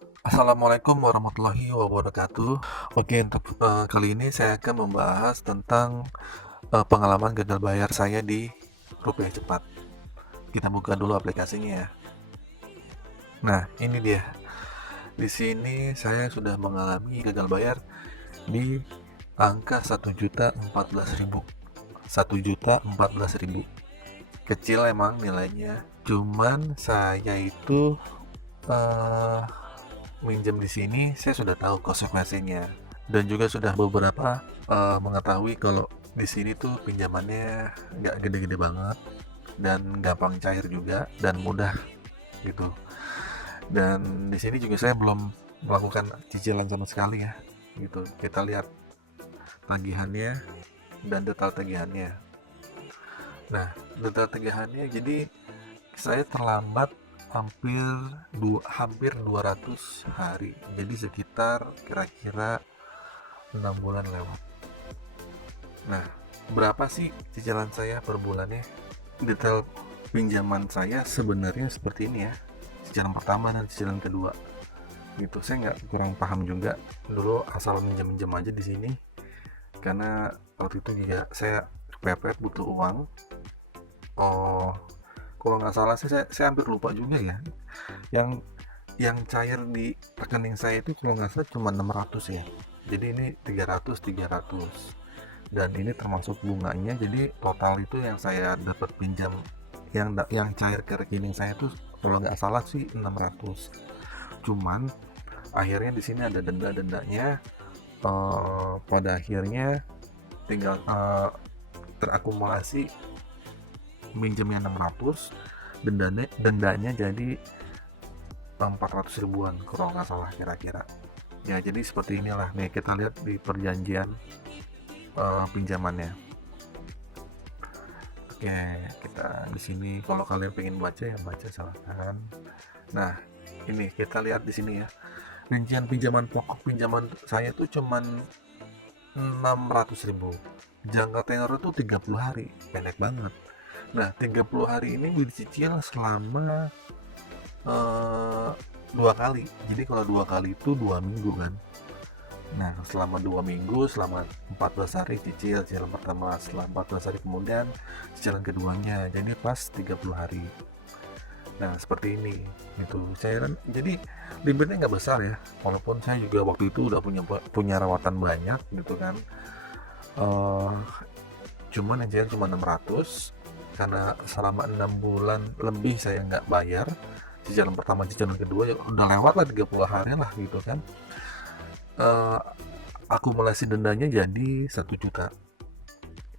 Assalamualaikum warahmatullahi wabarakatuh. Oke, untuk kali ini saya akan membahas tentang pengalaman gagal bayar saya di Rupiah Cepat. Kita buka dulu aplikasinya ya. Nah, ini dia. Di sini saya sudah mengalami gagal bayar di angka 1.014.000. 1.014.000. Kecil emang nilainya. Cuman saya itu eh, minjem di sini, saya sudah tahu konsekuensinya dan juga sudah beberapa mengetahui kalau di sini tuh pinjamannya nggak gede-gede banget dan gampang cair juga dan mudah gitu. Dan di sini juga saya belum melakukan cicilan sama sekali ya gitu. Kita lihat tagihannya dan detail tagihannya. Nah, detail tagihannya jadi saya terlambat hampir 200 hari. Jadi sekitar kira-kira 6 bulan lewat. Nah, berapa sih cicilan saya per bulannya? Detail pinjaman saya sebenarnya seperti ini ya. Cicilan pertama dan cicilan kedua. Gitu. Saya nggak kurang paham juga. Dulu asal minjem-minjem aja di sini. Karena waktu itu juga saya kepepet butuh uang. Oh, kalau nggak salah saya hampir lupa juga ya. Yang cair di rekening saya itu kalau nggak salah cuma 600 ya. Jadi ini 300 dan ini termasuk bunganya, jadi total itu yang saya dapat pinjam yang cair ke rekening saya itu kalau nggak salah sih 600. Cuman akhirnya di sini ada denda-dendanya, pada akhirnya tinggal terakumulasi minjemnya 600, dendanya jadi 400 ribuan kalau nggak salah kira-kira ya. Jadi seperti inilah nih, kita lihat di perjanjian pinjamannya. Oke, kita di sini kalau kalian pengen baca ya baca silahkan. Nah, ini kita lihat di sini ya. Rincian pinjaman pokok pinjaman saya tuh cuman 600 ribu. Jangka tenor itu 30 hari, pendek banget. Nah, 30 hari ini dicicil selama eh, 2 kali. Jadi kalau 2 kali itu 2 minggu kan. Nah, selama 2 minggu, selama 14 hari cicilan pertama, setelah 14 hari kemudian cicilan keduanya, jadi pas 30 hari. Nah, seperti ini. Itu saya kan, jadi limitnya nggak besar ya, walaupun saya juga waktu itu udah punya rawatan banyak gitu kan. Eh, Cuman yang cuma 600 karena selama 6 bulan lebih saya nggak bayar cicilan pertama, cicilan kedua ya udah lewat lah 30 hari lah gitu kan. Eh, Akumulasi dendanya jadi 1 juta.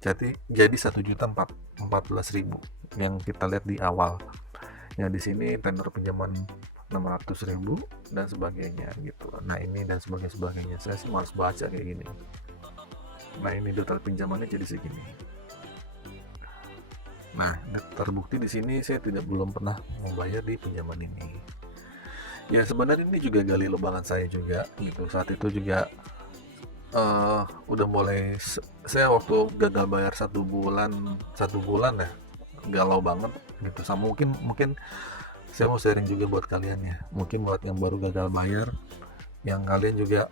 Jadi 1.014.000 yang kita lihat di awal. Ya di sini tenor pinjaman 600 ribu dan sebagainya gitu. Nah ini dan sebagainya. Saya sih malas baca kayak gini. Nah ini detail pinjamannya jadi segini. Nah terbukti di sini saya belum pernah membayar di pinjaman ini. Ya sebenarnya ini juga gali lubangan saya juga gitu. Saat itu juga udah mulai saya waktu gagal bayar 1 bulan ya, galau banget gitu. Sama mungkin mungkin saya mau sharing juga buat kalian ya, mungkin buat yang baru gagal bayar, yang kalian juga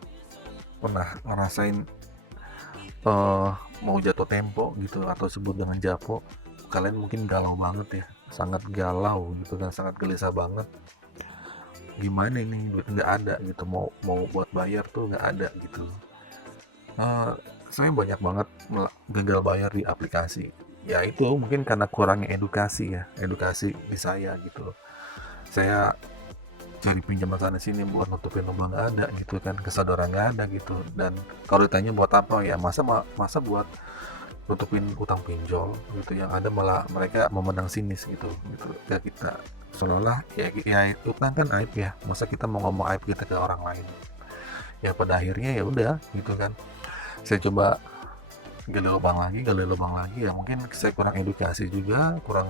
pernah ngerasain eh, mau jatuh tempo gitu atau sebut dengan japo. Kalian mungkin galau banget ya, sangat galau gitu kan, sangat gelisah banget. Gimana ini duit nggak ada gitu, mau mau buat bayar tuh nggak ada gitu. Eh, saya banyak banget gagal bayar di aplikasi. Ya itu mungkin karena kurangnya edukasi ya, edukasi di saya gitu loh. Saya cari pinjaman sana sini buat nutupin lubang nggak ada gitu kan, kesadaran nggak ada gitu. Dan kalau ditanya buat apa ya, masa buat nutupin utang pinjol gitu, yang ada malah mereka memandang sinis gitu gitu ke kita, seolah-olah ya utang kan aib ya, masa kita mau ngomong aib kita ke orang lain. Ya pada akhirnya ya udah gitu kan, saya coba gali lubang lagi ya, mungkin saya kurang edukasi juga, kurang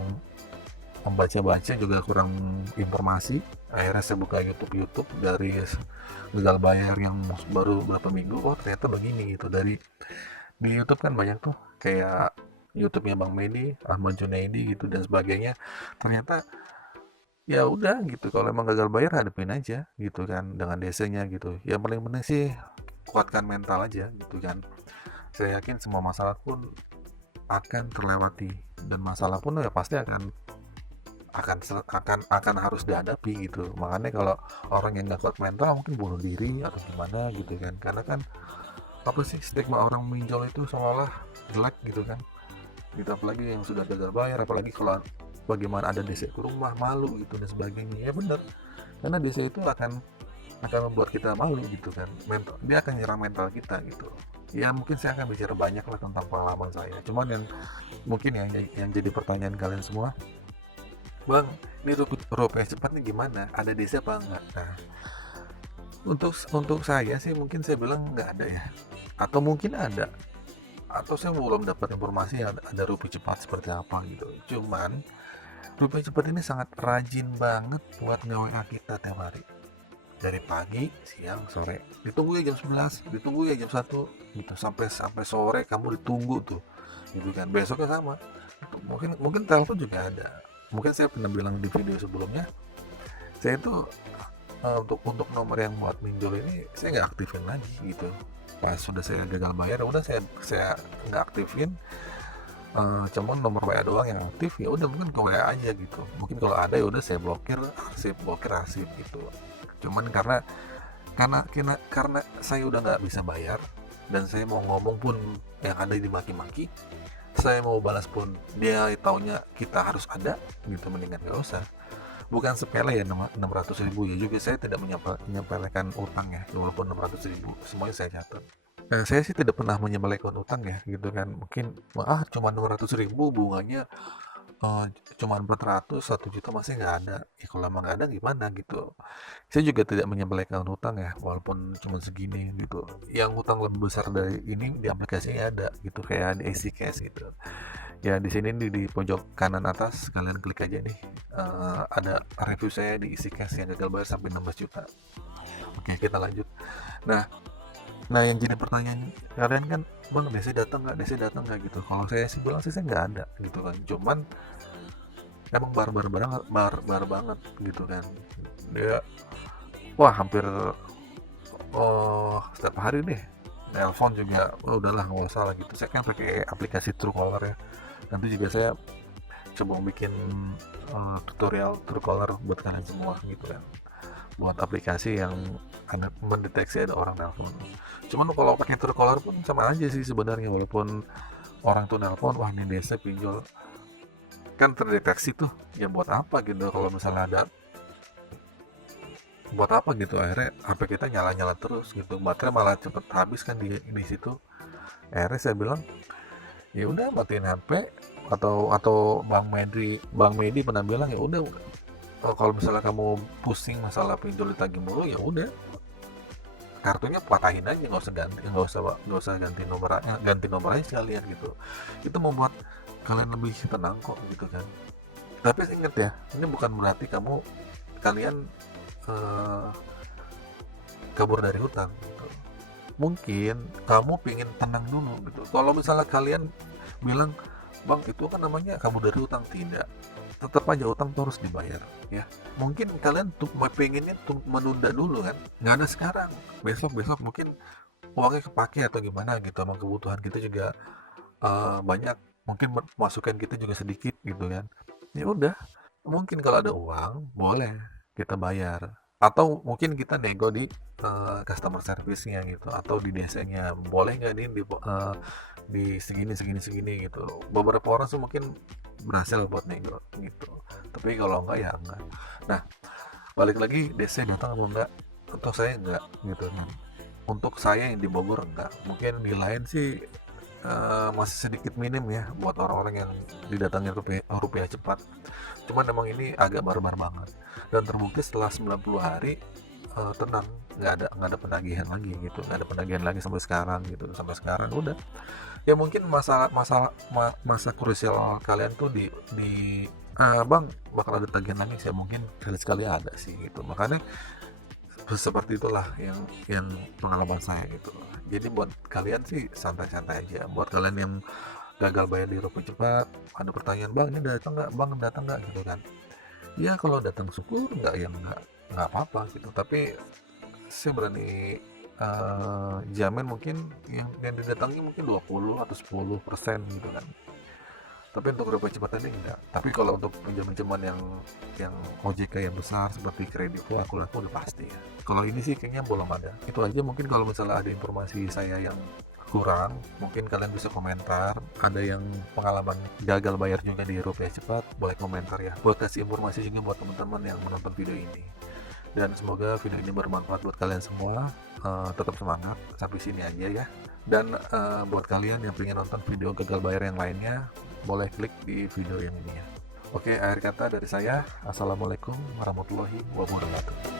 membaca-baca juga, kurang informasi. Akhirnya saya buka YouTube dari gagal bayar yang baru berapa minggu, oh ternyata begini gitu. Di YouTube kan banyak tuh kayak YouTube-nya Bang Medi, Ahmad Junaidi gitu dan sebagainya. Ternyata ya udah gitu, kalau emang gagal bayar hadapin aja gitu kan dengan DC-nya gitu. Yang paling penting sih kuatkan mental aja gitu kan. Saya yakin semua masalah pun akan terlewati, dan masalah pun ya pasti akan harus dihadapi gitu. Makanya kalau orang yang nggak kuat mental mungkin bunuh diri atau gimana gitu kan, karena kan apa sih, stigma orang pinjol itu seolah jelek gitu kan, gitu. Apalagi yang sudah gagal bayar, apalagi kalau bagaimana ada DC ke rumah, malu gitu dan sebagainya. Ya bener, karena DC itu akan membuat kita malu gitu kan, mental dia akan nyerang mental kita gitu. Ya mungkin saya akan bicara banyak lah tentang pengalaman saya, cuman yang mungkin yang jadi pertanyaan kalian semua, bang, ini rupiah cepat nih gimana, ada DC apa enggak? Nah, untuk saya sih mungkin saya bilang nggak ada ya, atau mungkin ada, atau saya belum dapat informasi ada rupiah cepat seperti apa gitu. Cuman rupiah cepat ini sangat rajin banget buat nge-WA kita tiap hari, dari pagi, siang, sore. Ditunggu ya jam 11, ditunggu ya jam 1 gitu, sampai sampai sore kamu ditunggu tuh gitu kan. Besoknya sama, mungkin mungkin telepon juga ada. Mungkin saya pernah bilang di video sebelumnya, saya itu untuk nomor yang buat pinjol ini saya nggak aktifin lagi gitu. Pas sudah saya gagal bayar, udah saya nggak aktifin. Cuman nomor WA doang yang aktif, ya udah mungkin ke WA aja gitu. Mungkin kalau ada ya udah saya blokir arsip gitu. Cuman karena saya udah nggak bisa bayar, dan saya mau ngomong pun yang ada dimaki-maki, saya mau balas pun dia taunya kita harus ada gitu, mendingan nggak usah. Bukan sepele ya, 600.000 ya juga, saya tidak menyepelekan utang ya, walaupun 600.000 semuanya saya catat. Saya sih tidak pernah menyepelekan utang ya gitu kan. Mungkin cuma 200.000 bunganya cuma 400, 1 juta masih nggak ada. Ya kalau emang nggak ada gimana gitu. Saya juga tidak menyepelekan hutang ya, walaupun cuma segini gitu. Yang hutang lebih besar dari ini di aplikasinya ada gitu, kayak di Easy Cash gitu. Ya di sini di pojok kanan atas kalian klik aja nih. Ada review saya di Easy Cash yang gagal bayar sampai 16 juta. Oke, kita lanjut. Nah, yang jadi pertanyaan kalian kan, bang, DC datang nggak gitu. Kalau saya sih bilang sih saya nggak ada gitu kan. Cuman emang barbar banget gitu kan. Dia wah hampir setiap hari deh nelpon juga. Udahlah nggak usah lah gitu. Saya kan pakai aplikasi Truecaller ya. Nanti juga saya coba bikin tutorial Truecaller buat kalian semua gitu kan, buat aplikasi yang mendeteksi ada orang nelpon. Cuman kalau pakai Truecaller pun sama aja sih sebenarnya, walaupun orang tuh nelpon, wah ini desa pinjol, kan terdeteksi tuh. Ya buat apa gitu kalau misalnya ada, buat apa gitu, akhirnya HP kita nyala-nyala terus gitu, baterai malah cepet habis kan di situ. Akhirnya saya bilang ya udah matiin HP, atau Bang Medi pernah bilang ya udah, kalau misalnya kamu pusing masalah pinjol ditagih mulu, ya udah kartunya patahin aja, nggak usah ganti nomor aja sekalian gitu. Itu membuat kalian lebih tenang kok gitu kan. Tapi inget ya, ini bukan berarti kalian eh, kabur dari hutang gitu. Mungkin kamu pingin tenang dulu gitu. Kalau misalnya kalian bilang, bang itu kan namanya kabur dari hutang, tidak, tetap aja utang tuh harus dibayar ya. Mungkin kalian tuh pengennya tuh menunda dulu kan, nggak ada sekarang, besok mungkin uangnya kepake atau gimana gitu, emang kebutuhan kita juga banyak, mungkin masukan kita juga sedikit gitu kan. Ya udah, mungkin kalau ada uang boleh kita bayar, atau mungkin kita nego di customer service-nya gitu, atau di DC-nya, boleh nggak nih di segini gitu. Beberapa orang sih mungkin berhasil buat nego gitu, tapi kalau enggak ya enggak. Nah, balik lagi, DC datang atau enggak, untuk saya enggak gitu kan. Untuk saya yang di Bogor enggak, mungkin di lain sih masih sedikit minim ya buat orang-orang yang didatangin rupiah cepat. Cuman emang ini agak barbar banget, dan terbukti setelah 90 hari tenang, nggak ada penagihan lagi gitu, nggak ada penagihan lagi sampai sekarang gitu. Sampai sekarang udah, ya mungkin masa krusial kalian tuh di bang bakal ada tagihan lagi, saya mungkin sekali ada sih gitu. Makanya seperti itulah yang pengalaman saya gitu. Jadi buat kalian sih santai-santai aja. Buat kalian yang gagal bayar di rupiah cepat, ada pertanyaan, bang ini datang nggak gitu kan, Ya kalau datang syukur, nggak ya nggak apa-apa gitu, tapi saya berani jamin mungkin yang didatangi mungkin 20 atau 10% gitu kan. Tapi untuk rupiah cepat ini enggak. Tapi kalau untuk pinjaman-pinjaman yang OJK yang besar seperti kreditku, aku laku udah pasti ya. Kalau ini sih kayaknya belum ada. Itu aja, mungkin kalau misalnya ada informasi saya yang kurang, mungkin kalian bisa komentar. Ada yang pengalaman gagal bayar juga di rupiah cepat, boleh komentar ya. Buat kasih informasi juga buat teman-teman yang menonton video ini. Dan semoga video ini bermanfaat buat kalian semua. Tetap semangat, sampai sini aja ya. Dan buat kalian yang pengen nonton video gagal bayar yang lainnya, boleh klik di video yang ini ya. Oke, akhir kata dari saya, assalamualaikum warahmatullahi wabarakatuh.